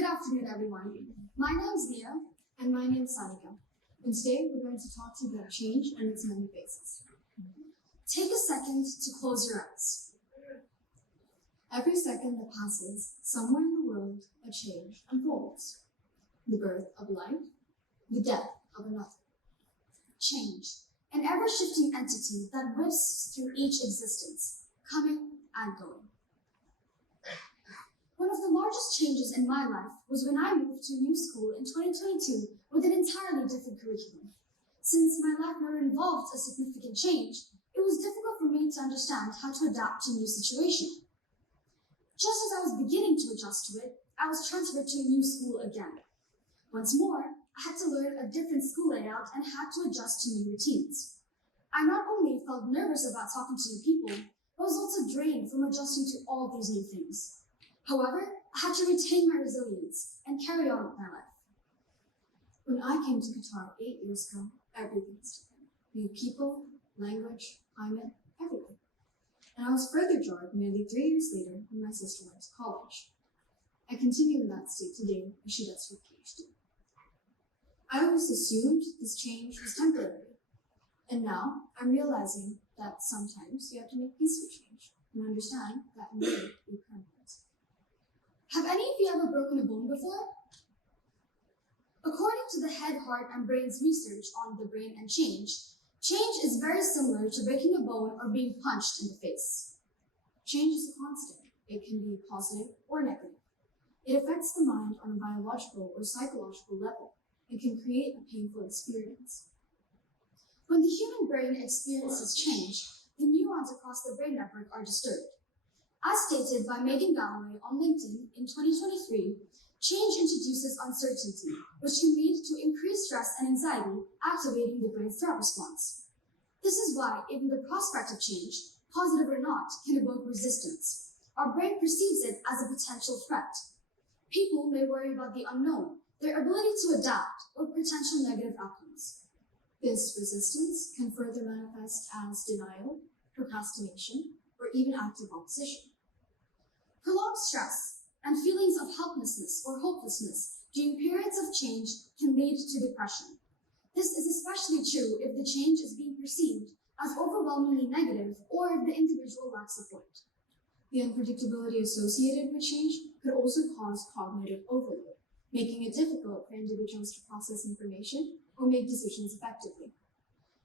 Good afternoon, everyone. My name is Nhea. And my name is Sanika. And today we're going to talk to you about change and its many phases. Take a second to close your eyes. Every second that passes, somewhere in the world, a change unfolds. The birth of life, the death of another. Change, an ever-shifting entity that whips through each existence, coming and going. One of the largest changes in my life was when I moved to a new school in 2022 with an entirely different curriculum. Since my life never involved a significant change, it was difficult for me to understand how to adapt to a new situation. Just as I was beginning to adjust to it, I was transferred to a new school again. Once more, I had to learn a different school layout and had to adjust to new routines. I not only felt nervous about talking to new people, but was also drained from adjusting to all these new things. However, I had to retain my resilience and carry on with my life. When I came to Qatar 8 years ago, everything was different. New people, language, climate, everything. And I was further jarred nearly 3 years later when my sister went to college. I continue in that state today as she does her PhD. I always assumed this change was temporary. And now I'm realizing that sometimes you have to make peace with change and understand that may be permanent. Have any of you ever broken a bone before? According to the Head, Heart, and Brain's research on the brain and change is very similar to breaking a bone or being punched in the face. Change is a constant. It can be positive or negative. It affects the mind on a biological or psychological level and can create a painful experience. When the human brain experiences change, the neurons across the brain network are disturbed. As stated by Megan Galloway on LinkedIn in 2023, change introduces uncertainty, which can lead to increased stress and anxiety, activating the brain's threat response. This is why even the prospect of change, positive or not, can evoke resistance. Our brain perceives it as a potential threat. People may worry about the unknown, their ability to adapt, or potential negative outcomes. This resistance can further manifest as denial, procrastination, or even active opposition. Prolonged stress and feelings of helplessness or hopelessness during periods of change can lead to depression. This is especially true if the change is being perceived as overwhelmingly negative or if the individual lacks support. The unpredictability associated with change could also cause cognitive overload, making it difficult for individuals to process information or make decisions effectively.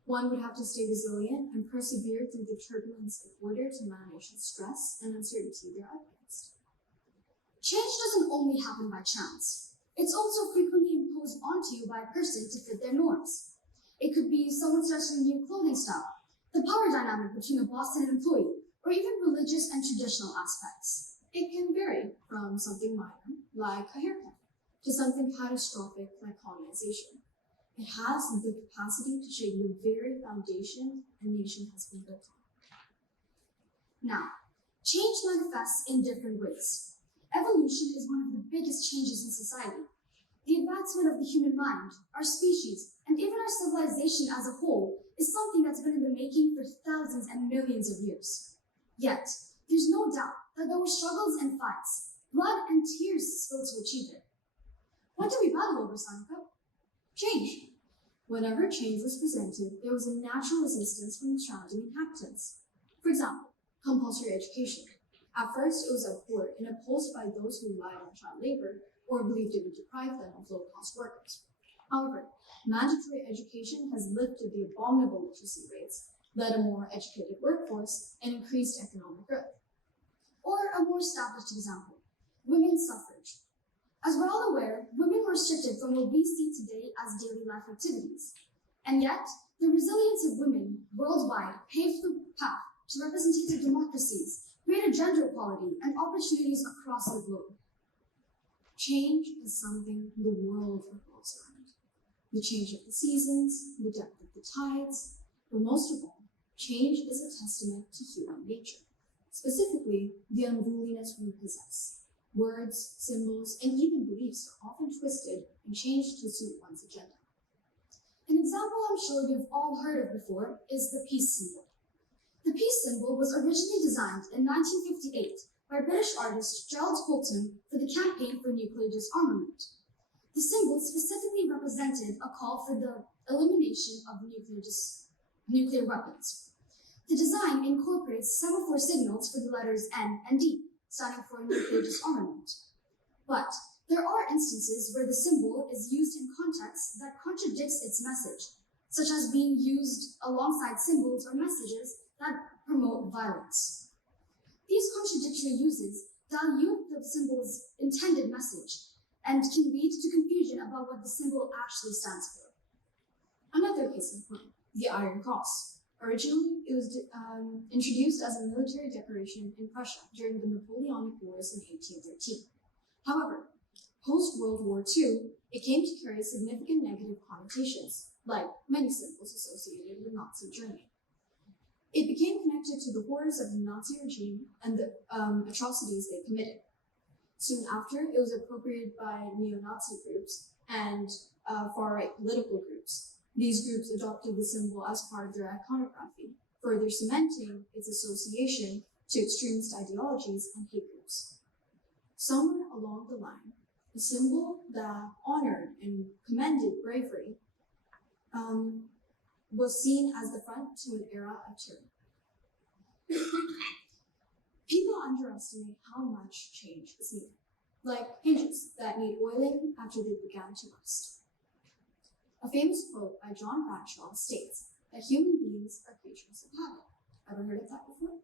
One would have to stay resilient and persevere through the turbulence in order to manage the stress and uncertainty they're up against. Change doesn't only happen by chance. It's also frequently imposed onto you by a person to fit their norms. It could be someone starts a new clothing style, the power dynamic between a boss and an employee, or even religious and traditional aspects. It can vary from something minor, like a haircut, to something catastrophic like colonization. It has the capacity to shake the very foundation a nation has been built on. Now, change manifests in different ways. Evolution is one of the biggest changes in society. The advancement of the human mind, our species, and even our civilization as a whole is something that's been in the making for thousands and millions of years. Yet, there's no doubt that there were struggles and fights, blood and tears spilled to achieve it. What do we battle over, Sanika? Change. Whenever change was presented, there was a natural resistance from the surrounding inhabitants. For example, compulsory education. At first, it was abhorred and opposed by those who relied on child labor or believed it would deprive them of low-cost workers. However, mandatory education has lifted the abominable literacy rates, led a more educated workforce, and increased economic growth. Or a more established example, women's suffrage. As we're all aware, women were restricted from what we see today as daily life activities. And yet, the resilience of women worldwide paved the path to representative democracies, greater gender equality, and opportunities across the globe. Change is something the world revolves around. The change of the seasons, the depth of the tides, but most of all, change is a testament to human nature, specifically the unruliness we possess. Words, symbols, and even beliefs are often twisted and changed to suit one's agenda. An example I'm sure you've all heard of before is the peace symbol. The peace symbol was originally designed in 1958 by British artist Gerald Holton for the campaign for for nuclear disarmament. The symbol specifically represented a call for the elimination of nuclear weapons. The design incorporates semaphore signals for the letters N and D, standing for nuclear disarmament. But there are instances where the symbol is used in contexts that contradicts its message, such as being used alongside symbols or messages that promote violence. These contradictory uses dilute the symbol's intended message and can lead to confusion about what the symbol actually stands for. Another case in point, the Iron Cross. Originally, it was introduced as a military decoration in Prussia during the Napoleonic Wars in 1813. However, post-World War II, it came to carry significant negative connotations, like many symbols associated with Nazi Germany. It became connected to the horrors of the Nazi regime and the atrocities they committed. Soon after, it was appropriated by neo-Nazi groups and far-right political groups. These groups adopted the symbol as part of their iconography, further cementing its association to extremist ideologies and hate groups. Somewhere along the line, a symbol that honored and commended bravery was seen as the front to an era of tyranny. People underestimate how much change is needed, like hinges that need oiling after they began to rust. A famous quote by John Bradshaw states that human beings are creatures of habit. Ever heard of that before?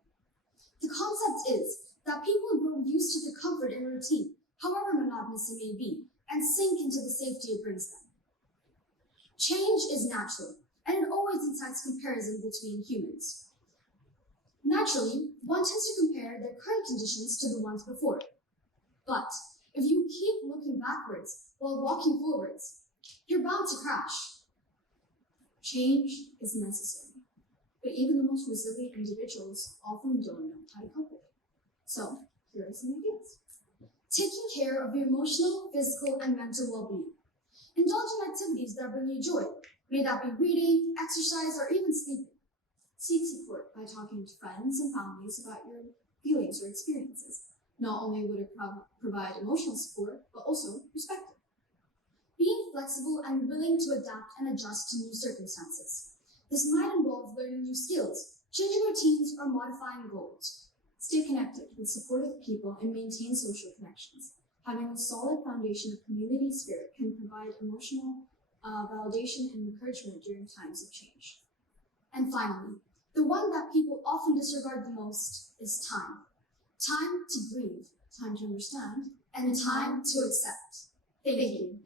The concept is that people grow used to the comfort and routine, however monotonous it may be, and sink into the safety it brings them. Change is natural, and it always incites comparison between humans. Naturally, one tends to compare their current conditions to the ones before. But if you keep looking backwards while walking forwards, you're bound to crash. Change is necessary, but even the most resilient individuals often don't know how to cope with it. So, here are some ideas. Taking care of your emotional, physical, and mental well-being. Indulge in activities that bring you joy, may that be reading, exercise, or even sleeping. Seek support by talking to friends and families about your feelings or experiences. Not only would it provide emotional support, but also perspective. Being flexible and willing to adapt and adjust to new circumstances. This might involve learning new skills, changing routines, or modifying goals. Stay connected with supportive people and maintain social connections. Having a solid foundation of community spirit can provide emotional validation and encouragement during times of change. And finally, the one that people often disregard the most is time. Time to grieve, Time to understand, and time to accept. Thank you.